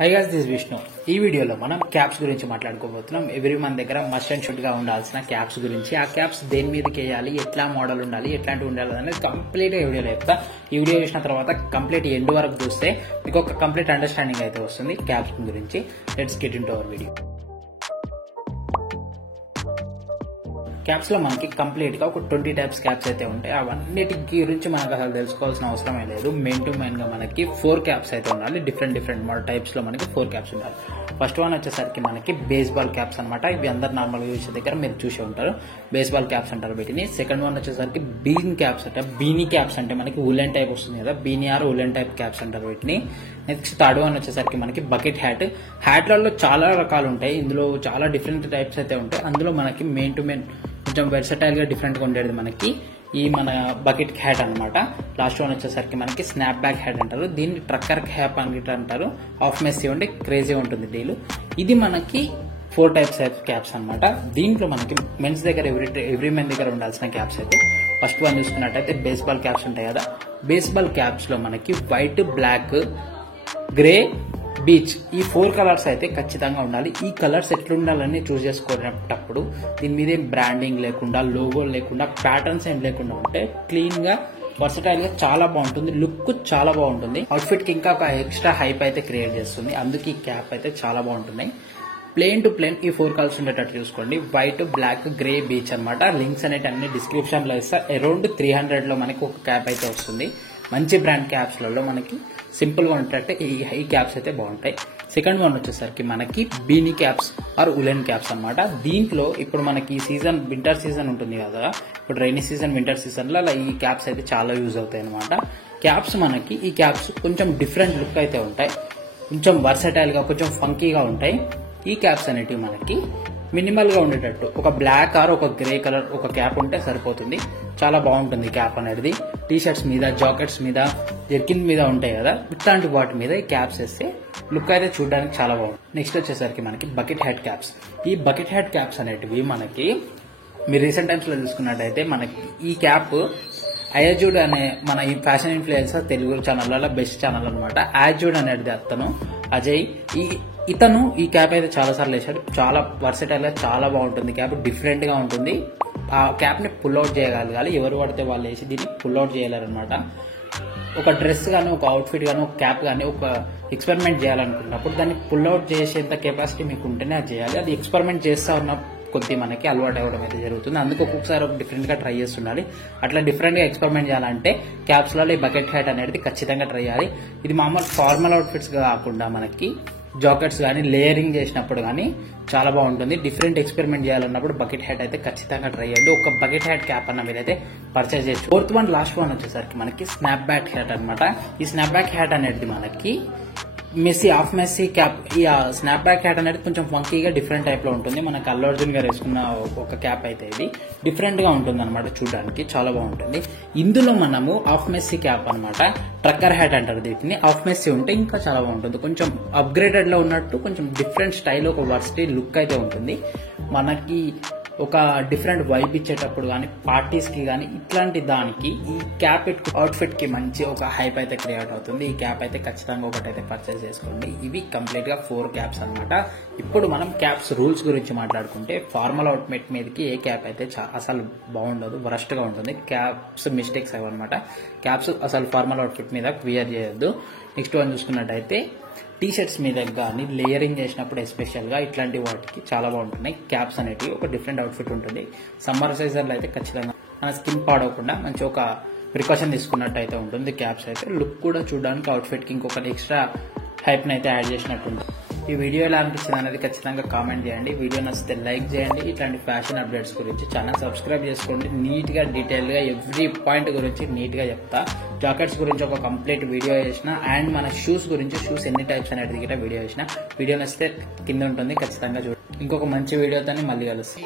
Hi guys, this Vishnu. ఈ వీడియోలో మనం క్యాప్స్ గురించి మాట్లాడుకోబోతున్నాం. ఎవ్రీ మన దగ్గర మస్ట్ అండ్ షుడ్ గా ఉండాల్సిన క్యాప్స్ గురించి, ఆ క్యాప్స్ దేని మీదకి వేయాలి, ఎట్లా మోడల్ ఉండాలి, ఎట్లాంటి ఉండాలి అనేది కంప్లీట్ గా వీడియోలో చెప్తా. ఈ వీడియో చూసిన తర్వాత కంప్లీట్ ఎండ్ వరకు చూస్తే మీకు ఒక కంప్లీట్ అండర్స్టాండింగ్ అయితే వస్తుంది క్యాప్స్ గురించి. Let's get into hour video. Caps లో మనకి కంప్లీట్ గా ఒక 20 టైప్స్ క్యాప్స్ అయితే ఉంటాయి. అవన్నిటి గురించి మనకు అసలు తెలుసుకోవాల్సిన అవసరమే లేదు. మెయిన్ టు మెయిన్ గా మనకి 4 క్యాప్స్ అయితే ఉండాలి. డిఫరెంట్ మోడల్ టైప్స్ లో మనకి 4 క్యాప్స్ ఉండాలి. ఫస్ట్ వన్ వచ్చేసరికి మనకి బేస్బాల్ క్యాప్స్ అనమాట. ఇవి అందరు నార్మల్ గా చూసే దగ్గర మీరు చూసే ఉంటారు. బేస్బాల్ క్యాప్స్ అంటారు వీటిని. సెకండ్ వన్ వచ్చేసరికి బీన్ క్యాప్స్ అంటే బీనీ క్యాప్స్ అంటే మనకి ఉలెన్ టైప్ వస్తుంది కదా, beanie are woollen type caps అంటారు వీటిని. నెక్స్ట్ థర్డ్ వన్ వచ్చేసరికి మనకి బకెట్ హ్యాట్. హ్యాట్లలో చాలా రకాలు ఉంటాయి. ఇందులో చాలా డిఫరెంట్ టైప్స్ అయితే ఉంటాయి. అందులో మనకి మెయిన్ టు మెయిన్ కొంచెం వెర్సటైల్ గా డిఫరెంట్ గా ఉండేది మనకి ఈ మన బకెట్ హ్యాట్ అనమాట. లాస్ట్ వన్ వచ్చేసరికి మనకి స్నాప్ బ్యాక్ హ్యాట్ అంటారు. దీన్ని ట్రక్కర్ క్యాప్ అని అంటారు. హాఫ్ మెస్సీ ఉంటే క్రేజీ ఉంటుంది డీల్. ఇది మనకి 4 టైప్స్ ఆఫ్ క్యాప్స్ అనమాట. దీంట్లో మనకి మెన్స్ దగ్గర ఎవ్రీ మెన్ దగ్గర ఉండాల్సిన క్యాప్స్ అయితే ఫస్ట్ వన్ చూసుకున్నట్టయితే బేస్బాల్ క్యాప్స్ ఉంటాయి కదా. బేస్బాల్ క్యాప్స్ లో మనకి వైట్, బ్లాక్, గ్రే, బీచ్ ఈ 4 కలర్స్ అయితే ఖచ్చితంగా ఉండాలి. ఈ కలర్స్ ఎట్లుండాలని చూస్ చేసుకునేటప్పుడు దీని మీద ఏం బ్రాండింగ్ లేకుండా, లోగో లేకుండా, ప్యాటర్న్స్ ఏం లేకుండా ఉంటే క్లీన్ గా వర్సటైల్ గా చాలా బాగుంటుంది. లుక్ చాలా బాగుంటుంది. అవుట్ఫిట్ కి ఇంకా ఒక ఎక్స్ట్రా హైప్ అయితే క్రియేట్ చేస్తుంది. అందుకే ఈ క్యాప్ అయితే చాలా బాగుంటుంది. ప్లేన్ టు ప్లేన్ ఈ 4 కలర్స్ ఉండేటట్టు చూసుకోండి. వైట్, బ్లాక్, గ్రే, బీచ్ అనమాట. లింక్స్ అనేవి అన్ని డిస్క్రిప్షన్ లో ఇస్తా. అరౌండ్ 300 లో మనకి ఒక క్యాప్ అయితే వస్తుంది. మంచి బ్రాండ్ క్యాప్స్ లలో మనకి సింపుల్ గా ఉండేటట్టే ఈ క్యాప్స్ అయితే బాగుంటాయి. సెకండ్ వన్ వచ్చేసరికి మనకి beanie caps are woollen caps అనమాట. దీంట్లో ఇప్పుడు మనకి సీజన్ వింటర్ సీజన్ ఉంటుంది కదా, ఇప్పుడు రైనీ సీజన్, వింటర్ సీజన్ లో ఈ క్యాప్స్ అయితే చాలా యూజ్ అవుతాయి అనమాట. క్యాప్స్ మనకి ఈ క్యాప్స్ కొంచెం డిఫరెంట్ లుక్ అయితే ఉంటాయి. కొంచెం వర్సటైల్ గా, కొంచెం ఫంకీగా ఉంటాయి. ఈ క్యాప్స్ అనేటివి మనకి మినిమల్ గా ఉండేటట్టు ఒక బ్లాక్ ఆర్ ఒక గ్రే కలర్ ఒక క్యాప్ ఉంటే సరిపోతుంది. చాలా బాగుంటుంది క్యాప్ అనేది. టీ షర్ట్స్ మీద, జాకెట్స్ మీద, జర్కిన్ మీద ఉంటాయి కదా, ఇట్లాంటి వాటి మీద ఈ క్యాప్స్ వేస్తే లుక్ అయితే చూడడానికి చాలా బాగుంటుంది. నెక్స్ట్ వచ్చేసరికి మనకి బకెట్ హ్యాట్ క్యాప్స్. ఈ బకెట్ హ్యాట్ క్యాప్స్ అనేటివి మనకి మీరు రీసెంట్ టైమ్స్ లో చూసుకున్నట్టయితే మనకి ఈ క్యాప్ అయాజూడ్ అనే మన ఈ ఫ్యాషన్ ఇన్ఫ్లుయెన్సర్ తెలుగు ఛానళ్లలో బెస్ట్ ఛానల్ అనమాట. అయాజూడ్ అనేది అతను అజయ్. ఇతను ఈ క్యాప్ అయితే చాలా సార్లు వేసాడు. చాలా వర్సటైల్ గా చాలా బాగుంటుంది. క్యాప్ డిఫరెంట్ గా ఉంటుంది. ఆ క్యాప్ ని పుల్అవుట్ చేయగలగాలి. ఎవరు పడితే వాళ్ళు వేసి దీన్ని పుల్అవుట్ చేయలేరనమాట. ఒక డ్రెస్ గానీ, ఒక అవుట్ఫిట్ గానీ, ఒక క్యాప్ గానీ ఒక ఎక్స్పెరిమెంట్ చేయాలనుకున్నప్పుడు దాన్ని పుల్అవుట్ చేసేంత కెపాసిటీ మీకు ఉంటేనే అది చేయాలి. అది ఎక్స్పెరిమెంట్ చేస్తా ఉన్న కొద్ది మనకి అలవాటు అవ్వడం అయితే జరుగుతుంది. అందుకు ఒక్కొక్కసారి ఒక డిఫరెంట్ గా ట్రై చేస్తుండాలి. అట్లా డిఫరెంట్ గా ఎక్స్పెరిమెంట్ చేయాలంటే క్యాప్స్ లలో ఈ బకెట్ హ్యాట్ అనేది ఖచ్చితంగా ట్రై చేయాలి. ఇది మామూలు ఫార్మల్ అవుట్ఫిట్స్ కాకుండా మనకి జాకెట్స్ కానీ, లేయరింగ్ చేసినప్పుడు కానీ చాలా బాగుంటుంది. డిఫరెంట్ ఎక్స్పెరిమెంట్ చేయాలన్నప్పుడు బకెట్ హ్యాట్ అయితే ఖచ్చితంగా ట్రై చేయండి. ఒక బకెట్ హ్యాట్ క్యాప్ అన్న మీరైతే పర్చేజ్ చేయొచ్చు. ఫోర్త్ వన్, లాస్ట్ వన్ వచ్చేసరికి మనకి స్నాప్ బ్యాక్ హ్యాట్ అనమాట. ఈ స్నాప్ బ్యాక్ హ్యాట్ అనేది మనకి మెస్సీ, హాఫ్ మెస్సీ క్యాప్. ఈ స్నాప్ బ్యాక్ హ్యాట్ అనేది కొంచెం ఫంకీగా డిఫరెంట్ టైప్ లో ఉంటుంది. మనకి అల్లు అర్జున్ గారు వేసుకున్న ఒక క్యాప్ అయితే ఇది డిఫరెంట్ గా ఉంటుంది అనమాట. చూడడానికి చాలా బాగుంటుంది. ఇందులో మనము హాఫ్ మెస్సీ క్యాప్ అనమాట, ట్రక్కర్ హ్యాట్ అంటారు దీన్ని. హాఫ్ మెస్సీ ఉంటే ఇంకా చాలా బాగుంటుంది. కొంచెం అప్గ్రేడెడ్ లో ఉన్నట్టు కొంచెం డిఫరెంట్ స్టైల్, ఒక వర్సిటీ లుక్ అయితే ఉంటుంది. మనకి ఒక డిఫరెంట్ వైబ్ ఇచ్చేటప్పుడు కానీ, పార్టీస్ కి కానీ, ఇట్లాంటి దానికి ఈ క్యాప్ అవుట్ఫిట్ కి మంచి ఒక హైప్ అయితే క్రియేట్ అవుతుంది. ఈ క్యాప్ అయితే ఖచ్చితంగా ఒకటైతే పర్చేస్ చేసుకోండి. ఇవి కంప్లీట్ గా 4 క్యాప్స్ అనమాట. ఇప్పుడు మనం క్యాప్స్ రూల్స్ గురించి మాట్లాడుకుంటే, ఫార్మల్ అవుట్ఫిట్ మీదకి ఏ క్యాప్ అయితే అసలు బాగుండదు, వరస్ట్ గా ఉంటుంది. క్యాప్స్ మిస్టేక్స్ అవన్నమాట. క్యాప్స్ అసలు ఫార్మల్ అవుట్ఫిట్ మీద వియర్ చేయొద్దు. నెక్స్ట్ వన్ చూసుకున్నట్టయితే టీ షర్ట్స్ మీద కానీ, లేయరింగ్ చేసినప్పుడు ఎస్పెషల్ గా ఇట్లాంటి వాటికి చాలా బాగుంటున్నాయి క్యాప్స్ అనేటివి. ఒక డిఫరెంట్ అవుట్ఫిట్ ఉంటుంది. సమ్మర్ సీజన్ లో అయితే ఖచ్చితంగా మన స్కిన్ పాడవకుండా మంచి ఒక ప్రికాషన్ తీసుకున్నట్టు అయితే ఉంటుంది. క్యాప్స్ అయితే లుక్ కూడా చూడడానికి అవుట్ఫిట్ కి ఇంకొక ఎక్స్ట్రా హైప్ ని అయితే యాడ్ చేసినట్టు ఉంటుంది. ఈ వీడియో ఎలా అనిపించింది అనేది ఖచ్చితంగా కామెంట్ చేయండి. వీడియో నచ్చితే లైక్ చేయండి. ఇట్లాంటి ఫ్యాషన్ అప్డేట్స్ గురించి ఛానల్ సబ్స్క్రైబ్ చేసుకోండి. నీట్ గా, డీటెయిల్ గా ఎవ్రీ పాయింట్ గురించి నీట్ గా చెప్తా. జాకెట్స్ గురించి ఒక కంప్లీట్ వీడియో చేసిన, అండ్ మన షూస్ గురించి, షూస్ ఎన్ని టైప్స్ అనేది కూడా వీడియో చేసిన. వీడియో నచ్చితే కింద ఉంటుంది, ఖచ్చితంగా చూడండి. ఇంకొక మంచి వీడియోతో మళ్ళీ కలుస్తాం.